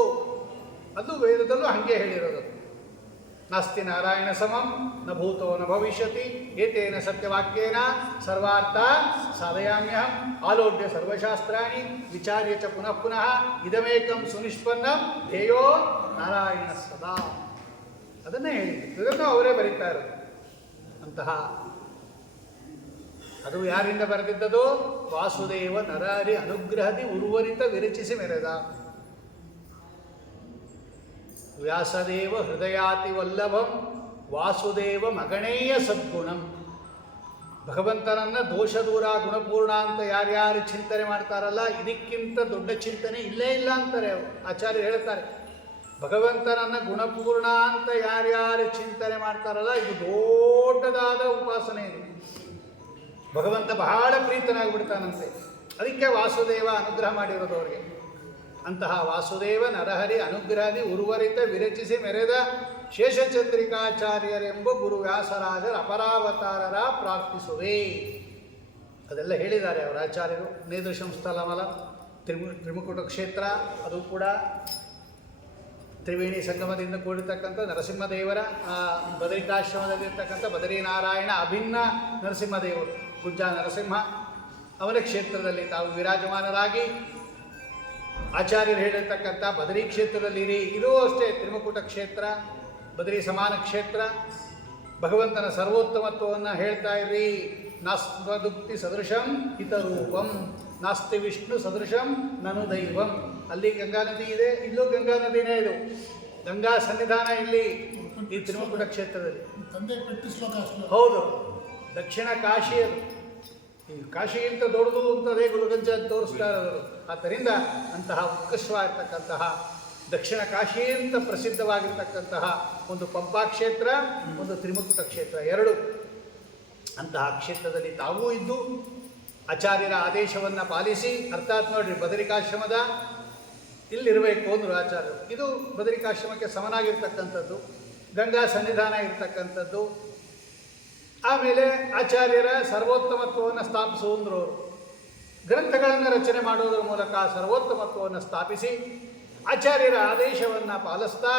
ಅದು ವೇದದಲ್ಲೂ ಹಾಗೆ ಹೇಳಿರೋದು. ನಾಸ್ತಿ ನಾರಾಯಣ ಸಮಂ, ನ ಭೂತೋ ನ ಭವಿಷ್ಯತಿ, ಏತೇನ ಸತ್ಯವಾಕ್ಯೇನ, ಸರ್ವಾರ್ಥ ಸಾಧಯಾಮ್ಯ ಆಲೋಡ್ಯ ಸರ್ವಶಾಸ್ತ್ರಾಣಿ, ವಿಚಾರ್ಯ ಚ ಪುನಃ ಪುನಃ, ಇದಮೇಕಂ ಸುನಿಷ್ಪನ್ನ, ಧ್ಯೇಯೋ ನಾರಾಯಣ ಸದಾ. ಅದನ್ನೇ ಹೇಳಿದ್ದು. ಇದನ್ನು ಅವರೇ ಬರೀತಾ ಇರೋದು. ಅಂತಹ ಅದು ಯಾರಿಂದ ಬರೆದಿದ್ದದು? ವಾಸುದೇವ ನರಾರಿ ಅನುಗ್ರಹದಿ ಉರ್ವರಿತ ವಿರಚಿಸಿ ಮೆರೆದ. ವ್ಯಾಸದೇವ ಹೃದಯಾತಿ ವಲ್ಲಭಂ, ವಾಸುದೇವ ಮಗಣೇಯ ಸದ್ಗುಣಂ. ಭಗವಂತನನ್ನ ದೋಷ ದೂರ ಗುಣಪೂರ್ಣ ಅಂತ ಯಾರ್ಯಾರು ಚಿಂತನೆ ಮಾಡ್ತಾರಲ್ಲ, ಇದಕ್ಕಿಂತ ದೊಡ್ಡ ಚಿಂತನೆ ಇಲ್ಲೇ ಇಲ್ಲ ಅಂತಾರೆ ಅವರು. ಆಚಾರ್ಯರು ಹೇಳ್ತಾರೆ, ಭಗವಂತನನ್ನ ಗುಣಪೂರ್ಣ ಅಂತ ಯಾರ್ಯಾರು ಚಿಂತನೆ ಮಾಡ್ತಾರಲ್ಲ, ಇದು ದೊಡ್ಡದಾದ ಉಪಾಸನೆ ಇದು. ಭಗವಂತ ಬಹಳ ಪ್ರೀತನಾಗ್ಬಿಡ್ತಾನಂತೆ. ಅದಕ್ಕೆ ವಾಸುದೇವ ಅನುಗ್ರಹ ಮಾಡಿರೋದು ಅವರಿಗೆ. ಅಂತಹ ವಾಸುದೇವ, ನರಹರಿ, ಅನುಗ್ರಹದಿ ಉರ್ವರಿತ ವಿರಚಿಸಿ ಮೆರೆದ ಶೇಷಚಂದ್ರಿಕಾಚಾರ್ಯರೆಂಬ ಗುರು ವ್ಯಾಸರಾಜರ ಅಪರಾವತಾರರ ಪ್ರಾರ್ಥಿಸುವೆ. ಅದೆಲ್ಲ ಹೇಳಿದ್ದಾರೆ ಅವರ ಆಚಾರ್ಯರು. ನೇದೃಶಂ ಮಲ ತ್ರಿಮು, ತ್ರಿಮುಕುಟ ಕ್ಷೇತ್ರ, ಅದು ಕೂಡ ತ್ರಿವೇಣಿ ಸಂಗಮದಿಂದ ಕೂಡಿರ್ತಕ್ಕಂಥ ನರಸಿಂಹದೇವರ ಬದರಿಕಾಶ್ರಮದಲ್ಲಿರ್ತಕ್ಕಂಥ ಬದರಿನಾರಾಯಣ ಅಭಿನ್ನ ನರಸಿಂಹದೇವರು, ಗುಜ್ಜ ನರಸಿಂಹ ಅವರ ಕ್ಷೇತ್ರದಲ್ಲಿ ತಾವು ವಿರಾಜಮಾನರಾಗಿ ಆಚಾರ್ಯರು ಹೇಳಿರ್ತಕ್ಕಂಥ ಬದರಿ ಕ್ಷೇತ್ರದಲ್ಲಿರಿ ಇದೂ ಅಷ್ಟೇ ತಿರುಮಕೂಟ ಕ್ಷೇತ್ರ ಬದರಿ ಸಮಾನ ಕ್ಷೇತ್ರ. ಭಗವಂತನ ಸರ್ವೋತ್ತಮತ್ವವನ್ನು ಹೇಳ್ತಾ ಇರ್ರಿ. ನಾಸ್ತ್ವದುಕ್ತಿ ಸದೃಶಂ ಹಿತರೂಪಂ. ನಾಸ್ತಿ ವಿಷ್ಣು ಸದೃಶಂ ನನು ದೈವಂ. ಅಲ್ಲಿ ಗಂಗಾ ನದಿ ಇದೆ ಇಲ್ಲೂ ಗಂಗಾ ನದಿನೇ ಇದು. ಗಂಗಾ ಸನ್ನಿಧಾನ ಇಲ್ಲಿ ಈ ತಿರುಮಕೂಟ ಕ್ಷೇತ್ರದಲ್ಲಿ. ಹೌದು. ದಕ್ಷಿಣ ಕಾಶಿ ಅದು. ಈ ಕಾಶಿಗಿಂತ ದೊಡ್ಡದು ಅಂತ ಅದೇ ಗುರುಗಂಜ ತೋರಿಸ್ತಾರೆ ಇರೋದು ಆದ್ದರಿಂದ ಅಂತಹ ಉತ್ಕೃಷ್ಟವಾಗಿರ್ತಕ್ಕಂತಹ ದಕ್ಷಿಣ ಕಾಶಿ ಅಂತ ಪ್ರಸಿದ್ಧವಾಗಿರ್ತಕ್ಕಂತಹ ಒಂದು ಪಂಪಾ ಕ್ಷೇತ್ರ, ಒಂದು ತ್ರಿಮುಕುಟ ಕ್ಷೇತ್ರ, ಎರಡು. ಅಂತಹ ಕ್ಷೇತ್ರದಲ್ಲಿ ತಾವೂ ಇದ್ದು ಆಚಾರ್ಯರ ಆದೇಶವನ್ನು ಪಾಲಿಸಿ, ಅರ್ಥಾತ್ ನೋಡ್ರಿ ಬದರಿಕಾಶ್ರಮದ ಇಲ್ಲಿರಬೇಕು ಅಂದರು ಆಚಾರ್ಯರು. ಇದು ಬದರಿಕಾಶ್ರಮಕ್ಕೆ ಸಮನಾಗಿರ್ತಕ್ಕಂಥದ್ದು, ಗಂಗಾ ಸನ್ನಿಧಾನ ಇರತಕ್ಕಂಥದ್ದು. ಆಮೇಲೆ ಆಚಾರ್ಯರ ಸರ್ವೋತ್ತಮತ್ವವನ್ನು ಸ್ಥಾಪಿಸುವಂದ್ರು ಅವರು. ಗ್ರಂಥಗಳನ್ನು ರಚನೆ ಮಾಡುವುದರ ಮೂಲಕ ಸರ್ವೋತ್ತಮತ್ವವನ್ನು ಸ್ಥಾಪಿಸಿ, ಆಚಾರ್ಯರ ಆದೇಶವನ್ನು ಪಾಲಿಸ್ತಾ,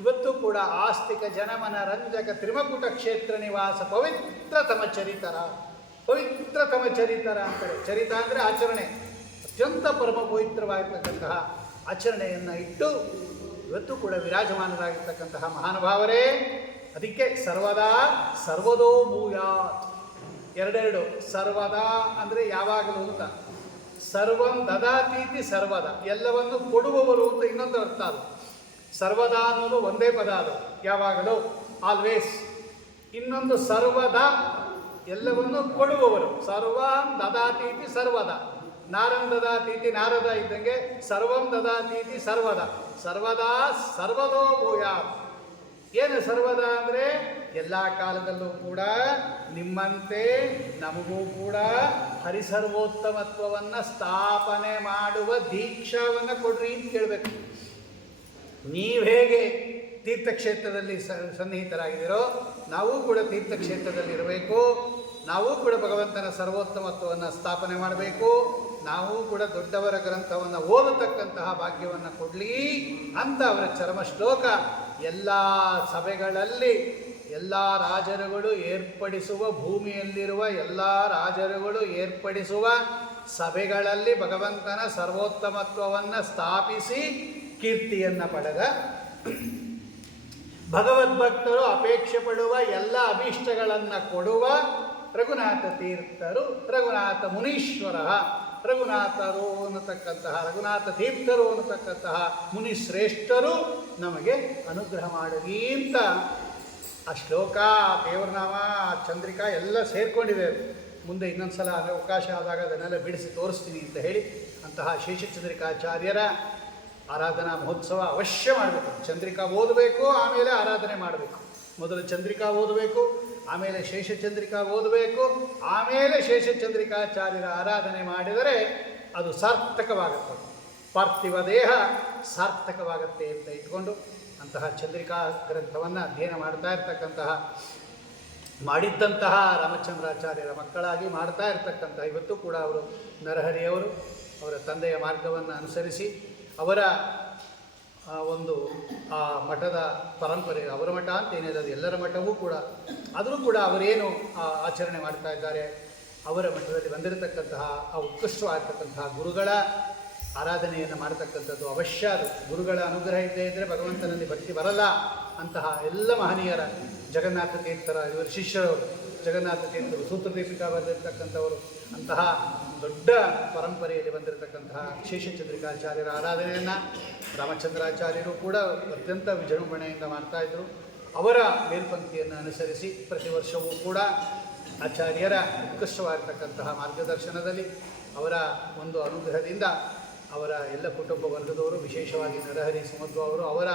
ಇವತ್ತು ಕೂಡ ಆಸ್ತಿಕ ಜನಮನ ರಂಜಕ ತ್ರಿಮಕುಟ ಕ್ಷೇತ್ರ ನಿವಾಸ ಪವಿತ್ರತಮ ಚರಿತರ ಪವಿತ್ರತಮ ಚರಿತರ ಅಂತಾರೆ ಚರಿತ ಅಂದರೆ ಆಚರಣೆ. ಅತ್ಯಂತ ಪರಮ ಪವಿತ್ರವಾಗಿರ್ತಕ್ಕಂತಹ ಆಚರಣೆಯನ್ನು ಇಟ್ಟು ಇವತ್ತು ಕೂಡ ವಿರಾಜಮಾನರಾಗಿರ್ತಕ್ಕಂತಹ ಮಹಾನುಭಾವರೇ, ಅದಕ್ಕೆ ಸರ್ವದಾ ಸರ್ವದೋ ಭೂಯಾತ್ ಎರಡೆರಡು ಸರ್ವದಾ ಅಂದರೆ ಯಾವಾಗಲೂ ಅಂತ. ಸರ್ವಂ ದದಾತೀತಿ ಸರ್ವದ. ಎಲ್ಲವನ್ನು ಕೊಡುವವರು ಅಂತ ಇನ್ನೊಂದು ಅರ್ಥ ಅದು. ಸರ್ವದಾ ಅನ್ನೋದು ಒಂದೇ ಪದ ಅದು. ಯಾವಾಗಲೂ ಆಲ್ವೇಸ್ ಇನ್ನೊಂದು ಸರ್ವದ, ಎಲ್ಲವನ್ನು ಕೊಡುವವರು. ಸರ್ವಂ ದದಾತೀತಿ ಸರ್ವದ. ನಾರಂ ದದಾತೀತಿ ನಾರದ ಇದ್ದಂಗೆ ಸರ್ವಂ ದದಾತೀತಿ ಸರ್ವದ. ಸರ್ವದಾ ಸರ್ವದೋ ಭೂಯ ಏನು ಸರ್ವದ ಅಂದರೆ? ಎಲ್ಲ ಕಾಲದಲ್ಲೂ ಕೂಡ ನಿಮ್ಮಂತೆ ನಮಗೂ ಕೂಡ ಹರಿಸರ್ವೋತ್ತಮತ್ವವನ್ನು ಸ್ಥಾಪನೆ ಮಾಡುವ ದೀಕ್ಷಾವನ್ನು ಕೊಡ್ರಿ ಅಂತ ಕೇಳಬೇಕು. ನೀವು ಹೇಗೆ ತೀರ್ಥಕ್ಷೇತ್ರದಲ್ಲಿ ಸನ್ನಿಹಿತರಾಗಿದ್ದೀರೋ ನಾವು ಕೂಡ ತೀರ್ಥಕ್ಷೇತ್ರದಲ್ಲಿರಬೇಕು. ನಾವು ಕೂಡ ಭಗವಂತನ ಸರ್ವೋತ್ತಮತ್ವವನ್ನು ಸ್ಥಾಪನೆ ಮಾಡಬೇಕು. ನಾವು ಕೂಡ ದೊಡ್ಡವರ ಗ್ರಂಥವನ್ನು ಓದತಕ್ಕಂತಹ ಭಾಗ್ಯವನ್ನು ಕೊಡಲಿ ಅಂತ ಅವರ ಚರಮ ಶ್ಲೋಕ ಎಲ್ಲ ಸಭೆಗಳಲ್ಲಿ ಎಲ್ಲ ರಾಜರುಗಳು ಏರ್ಪಡಿಸುವ ಭೂಮಿಯಲ್ಲಿರುವ ಎಲ್ಲ ರಾಜರುಗಳು ಏರ್ಪಡಿಸುವ ಸಭೆಗಳಲ್ಲಿ ಭಗವಂತನ ಸರ್ವೋತ್ತಮತ್ವವನ್ನು ಸ್ಥಾಪಿಸಿ ಕೀರ್ತಿಯನ್ನು ಪಡೆದ. ಭಗವದ್ಭಕ್ತರು ಅಪೇಕ್ಷೆ ಪಡುವ ಎಲ್ಲ ಅಭೀಷ್ಟಗಳನ್ನು ಕೊಡುವ ರಘುನಾಥ ತೀರ್ಥರು ರಘುನಾಥ ಮುನೀಶ್ವರ ರಘುನಾಥರು ಅನ್ನತಕ್ಕಂತಹ, ರಘುನಾಥ ತೀರ್ಥರು ಅನ್ನತಕ್ಕಂತಹ ಮುನಿಶ್ರೇಷ್ಠರು ನಮಗೆ ಅನುಗ್ರಹ ಮಾಡಲಿ ಅಂತ ಆ ಶ್ಲೋಕ, ದೇವರನಾಮ, ಚಂದ್ರಿಕಾ ಎಲ್ಲ ಸೇರ್ಕೊಂಡಿದೆ. ಮುಂದೆ ಇನ್ನೊಂದು ಸಲ ಅವಕಾಶ ಆದಾಗ ಅದನ್ನೆಲ್ಲ ಬಿಡಿಸಿ ತೋರಿಸ್ತೀನಿ ಅಂತ ಹೇಳಿ ಅಂತಹ ಶೇಷಚಂದ್ರಿಕಾಚಾರ್ಯರ ಆರಾಧನಾ ಮಹೋತ್ಸವ ಅವಶ್ಯ ಮಾಡಬೇಕು. ಚಂದ್ರಿಕಾ ಓದಬೇಕು, ಆಮೇಲೆ ಆರಾಧನೆ ಮಾಡಬೇಕು. ಮೊದಲು ಚಂದ್ರಿಕಾ ಓದಬೇಕು, ಆಮೇಲೆ ಶೇಷಚಂದ್ರಿಕಾ ಓದಬೇಕು, ಆಮೇಲೆ ಶೇಷಚಂದ್ರಿಕಾಚಾರ್ಯರ ಆರಾಧನೆ ಮಾಡಿದರೆ ಅದು ಸಾರ್ಥಕವಾಗುತ್ತದೆ ಪಾರ್ಥಿವ ದೇಹ ಸಾರ್ಥಕವಾಗುತ್ತೆ ಅಂತ ಇಟ್ಕೊಂಡು ಅಂತಹ ಚಂದ್ರಿಕಾ ಗ್ರಂಥವನ್ನು ಅಧ್ಯಯನ ಮಾಡ್ತಾ ಇರ್ತಕ್ಕಂತಹ, ಮಾಡಿದ್ದಂತಹ ರಾಮಚಂದ್ರಾಚಾರ್ಯರ ಮಕ್ಕಳಾಗಿ ಮಾಡ್ತಾ ಇರ್ತಕ್ಕಂತಹ ಇವತ್ತು ಕೂಡ ಅವರು ನರಹರಿಯವರು, ಅವರ ತಂದೆಯ ಮಾರ್ಗವನ್ನು ಅನುಸರಿಸಿ ಅವರ ಒಂದು, ಆ ಮಠದ ಪರಂಪರೆ, ಅವರ ಮಠ ಅಂತ ಏನಿದೆ, ಅದು ಎಲ್ಲರ ಮಠವೂ ಕೂಡ, ಆದರೂ ಕೂಡ ಅವರೇನು ಆಚರಣೆ ಮಾಡ್ತಾ ಇದ್ದಾರೆ, ಅವರ ಮಠದಲ್ಲಿ ಬಂದಿರತಕ್ಕಂತಹ, ಆ ಉತ್ಕೃಷ್ಟವಾಗಿರ್ತಕ್ಕಂತಹ ಗುರುಗಳ ಆರಾಧನೆಯನ್ನು ಮಾಡತಕ್ಕಂಥದ್ದು ಅವಶ್ಯ ಅದು. ಗುರುಗಳ ಅನುಗ್ರಹ ಇದ್ದೇ ಇದ್ದರೆ ಭಗವಂತನಲ್ಲಿ ಭಕ್ತಿ ಬರಲ್ಲ ಅಂತಹ ಎಲ್ಲ ಮಹನೀಯರ ಜಗನ್ನಾಥ ತೀರ್ಥರ, ಇವರ ಶಿಷ್ಯರವರು, ಜಗನ್ನಾಥ ತೀರ್ಥರು ಸೂತ್ರದೀಪಿಕಾ ಬರೆದಿರ್ತಕ್ಕಂಥವರು ಅಂತಹ ದೊಡ್ಡ ಪರಂಪರೆಯಲ್ಲಿ ಬಂದಿರತಕ್ಕಂತಹ ಶೇಷಚಂದ್ರಿಕಾಚಾರ್ಯರ ಆರಾಧನೆಯನ್ನು ರಾಮಚಂದ್ರಾಚಾರ್ಯರು ಕೂಡ ಅತ್ಯಂತ ವಿಜೃಂಭಣೆಯಿಂದ ಮಾಡ್ತಾಯಿದ್ರು ಅವರ ಮೇಲ್ಪಂಕ್ತಿಯನ್ನು ಅನುಸರಿಸಿ ಪ್ರತಿ ವರ್ಷವೂ ಕೂಡ ಆಚಾರ್ಯರ ಉತ್ಕೃಷ್ಟವಾಗಿರ್ತಕ್ಕಂತಹ ಮಾರ್ಗದರ್ಶನದಲ್ಲಿ ಅವರ ಒಂದು ಅನುಗ್ರಹದಿಂದ ಅವರ ಎಲ್ಲ ಕುಟುಂಬ ವರ್ಗದವರು ವಿಶೇಷವಾಗಿ ನರಹರಿ ಸುಮಧ್ವ ಅವರು, ಅವರ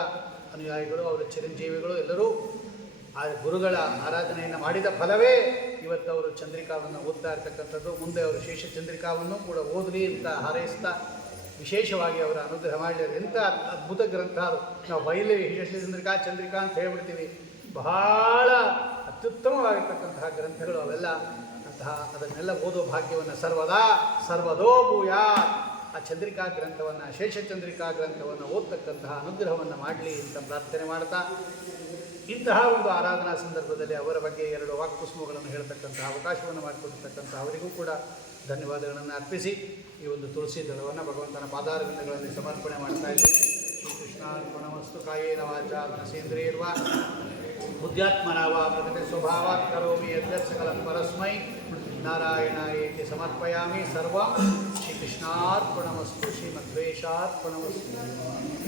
ಅನುಯಾಯಿಗಳು, ಅವರ ಚಿರಂಜೀವಿಗಳು ಎಲ್ಲರೂ ಆ ಗುರುಗಳ ಆರಾಧನೆಯನ್ನು ಮಾಡಿದ ಫಲವೇ ಇವತ್ತು ಅವರು ಚಂದ್ರಿಕಾವನ್ನು ಓದ್ತಾ ಇರ್ತಕ್ಕಂಥದ್ದು. ಮುಂದೆ ಅವರು ಶೇಷ ಚಂದ್ರಿಕಾವನ್ನು ಕೂಡ ಓದಲಿ ಅಂತ ಹಾರೈಸ್ತಾ ವಿಶೇಷವಾಗಿ ಅವರ ಅನುಗ್ರಹ ಮಾಡಲಿ ಎಂಥ ಅದ್ಭುತ ಗ್ರಂಥ ಅದು. ನಾವು ಬೈಲಿ ಶೇಷ ಚಂದ್ರಿಕಾ ಚಂದ್ರಿಕಾ ಅಂತ ಹೇಳ್ಬಿಡ್ತೀವಿ. ಬಹಳ ಅತ್ಯುತ್ತಮವಾಗಿರ್ತಕ್ಕಂತಹ ಗ್ರಂಥಗಳು ಅವೆಲ್ಲ. ಅಂತಹ ಅದನ್ನೆಲ್ಲ ಓದೋ ಭಾಗ್ಯವನ್ನು ಸರ್ವದಾ, ಸರ್ವದೋ ಭೂಯಾ ಆ ಚಂದ್ರಿಕಾ ಗ್ರಂಥವನ್ನು ಶೇಷಚಂದ್ರಿಕಾ ಗ್ರಂಥವನ್ನು ಓದ್ತಕ್ಕಂತಹ ಅನುಗ್ರಹವನ್ನು ಮಾಡಲಿ ಅಂತ ಪ್ರಾರ್ಥನೆ ಮಾಡ್ತಾ, ಇಂತಹ ಒಂದು ಆರಾಧನಾ ಸಂದರ್ಭದಲ್ಲಿ ಅವರ ಬಗ್ಗೆ ಎರಡು ವಾಕ್ಪುಷ್ಪಗಳನ್ನು ಹೇಳ್ತಕ್ಕಂತಹ ಅವಕಾಶವನ್ನು ಮಾಡಿಕೊಡ್ತಕ್ಕಂಥ ಅವರಿಗೂ ಕೂಡ ಧನ್ಯವಾದಗಳನ್ನು ಅರ್ಪಿಸಿ. ಈ ಒಂದು ತುಳಸಿ ದಳವನ್ನು ಭಗವಂತನ ಪಾದಾರವಿಂದಗಳಲ್ಲಿ ಸಮರ್ಪಣೆ ಮಾಡ್ತಾ ಇದ್ದೇನೆ ಶ್ರೀಕೃಷ್ಣಾರ್ಪಣಮಸ್ತು ಕಾಯೇನ ವಾಚ ಮನಸೇಂದ್ರಿಯರ್ವ ಬುದ್ಧ್ಯಾತ್ಮನ ವಾ ಪ್ರಕೃತಿ ಸ್ವಭಾವಾತ್ ಕರೋಮಿ ಸಕಲಂ ಪರಸ್ಮೈ. ನಾರಾಯಣ ಸಮರ್ಪಯಾಮಿ. ಸರ್ವಂ कृष्णार्पणमस्तु श्रीमद्वेषार्पणमस्तु।